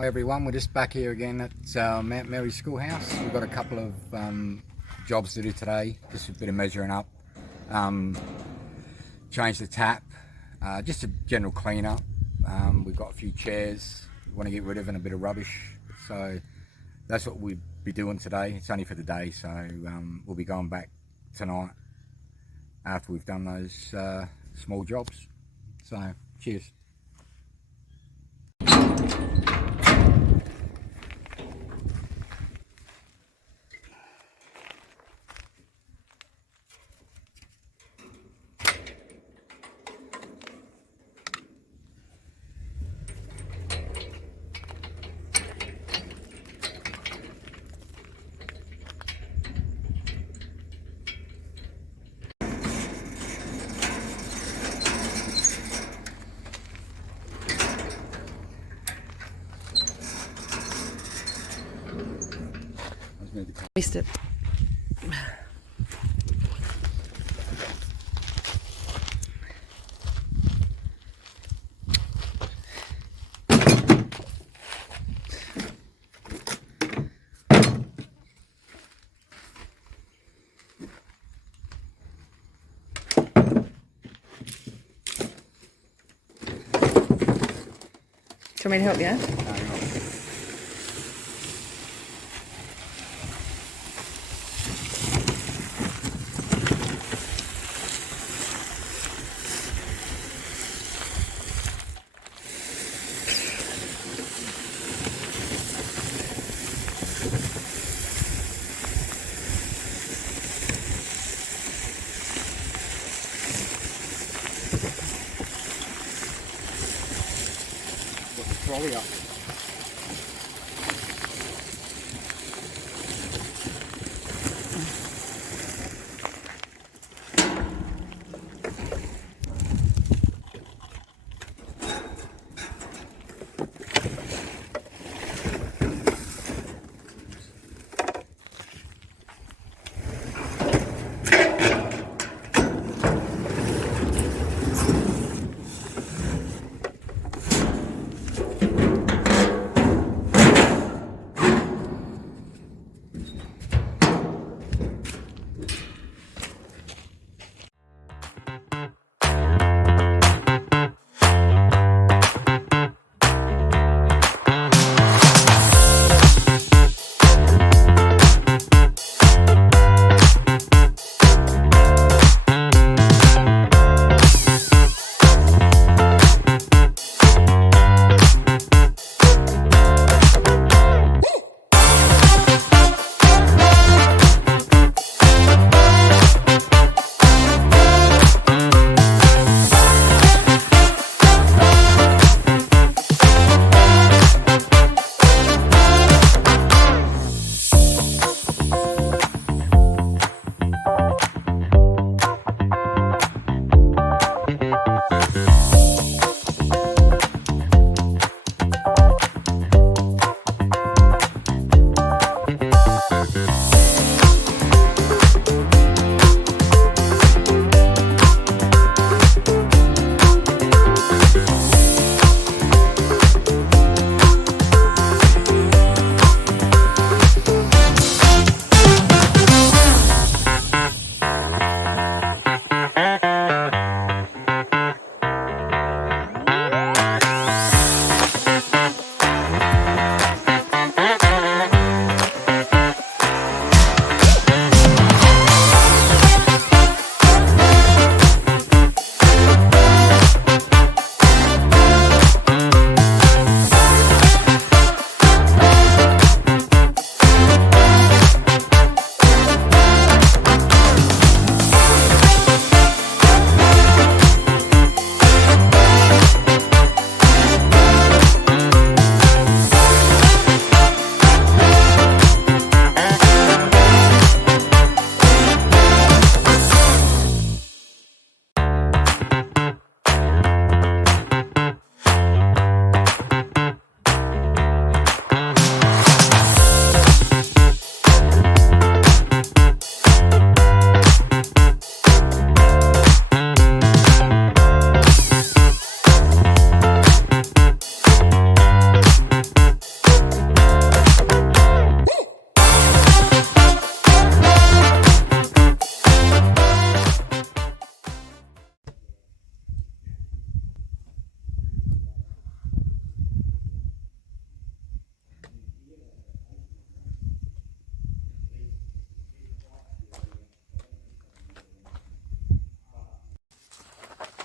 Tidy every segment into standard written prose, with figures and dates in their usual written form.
Hi everyone, we're just back here again at Mount Mary's Schoolhouse. We've got a couple of jobs to do today, just a bit of measuring up, change the tap, just a general clean up. We've got a few chairs we want to get rid of and a bit of rubbish, so that's what we'll be doing today. It's only for the day, so we'll be going back tonight after we've done those small jobs. So cheers. Missed it. Do you want me to help you? Trolley up.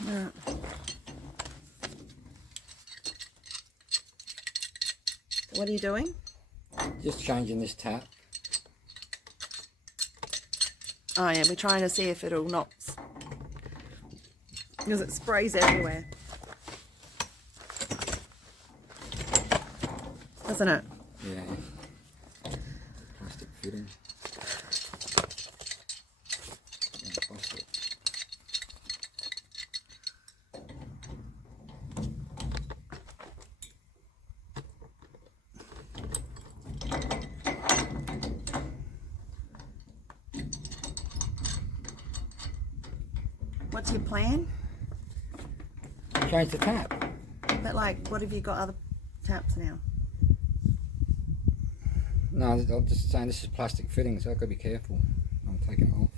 Alright. What are you doing? Just changing this tap. Oh yeah, we're trying to see if it'll not, because it sprays everywhere, doesn't it? Yeah. Plastic fitting. Plastic. What's your plan? Change the tap. But like, what have you got other taps now? No, I'm just saying this is plastic fitting, so I've got to be careful. I'm taking it off.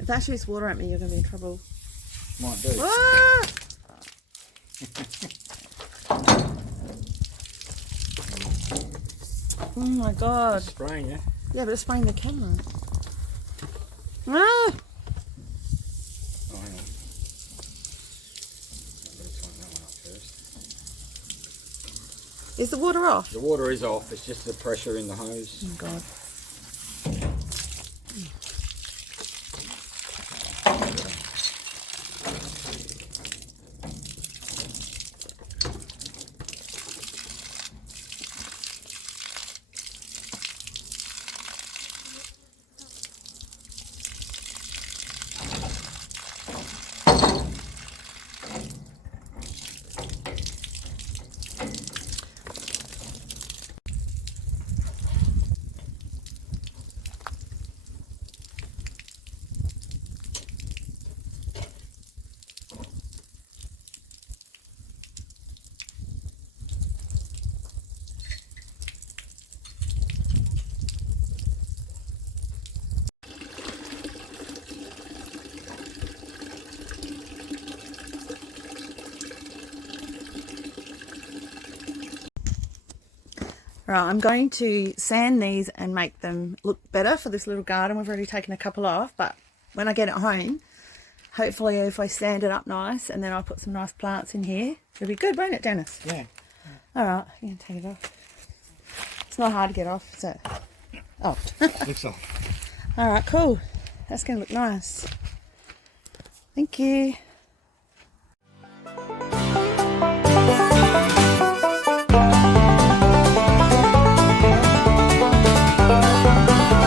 If that shoots water at me, you're going to be in trouble. Might do. Ah! Oh my god. It's spraying, yeah? Yeah, but it's spraying the camera. Ah! Oh, hang on. I'm going to tighten that one up first. Is the water off? The water is off, it's just the pressure in the hose. Oh god. Right, I'm going to sand these and make them look better for this little garden. We've already taken a couple off, but when I get it home, hopefully if I sand it up nice and then I'll put some nice plants in here, it'll be good, won't it, Dennis? Yeah. Alright, you can take it off. It's not hard to get off, is it? Oh. Looks off. Alright, cool. That's going to look nice. Thank you.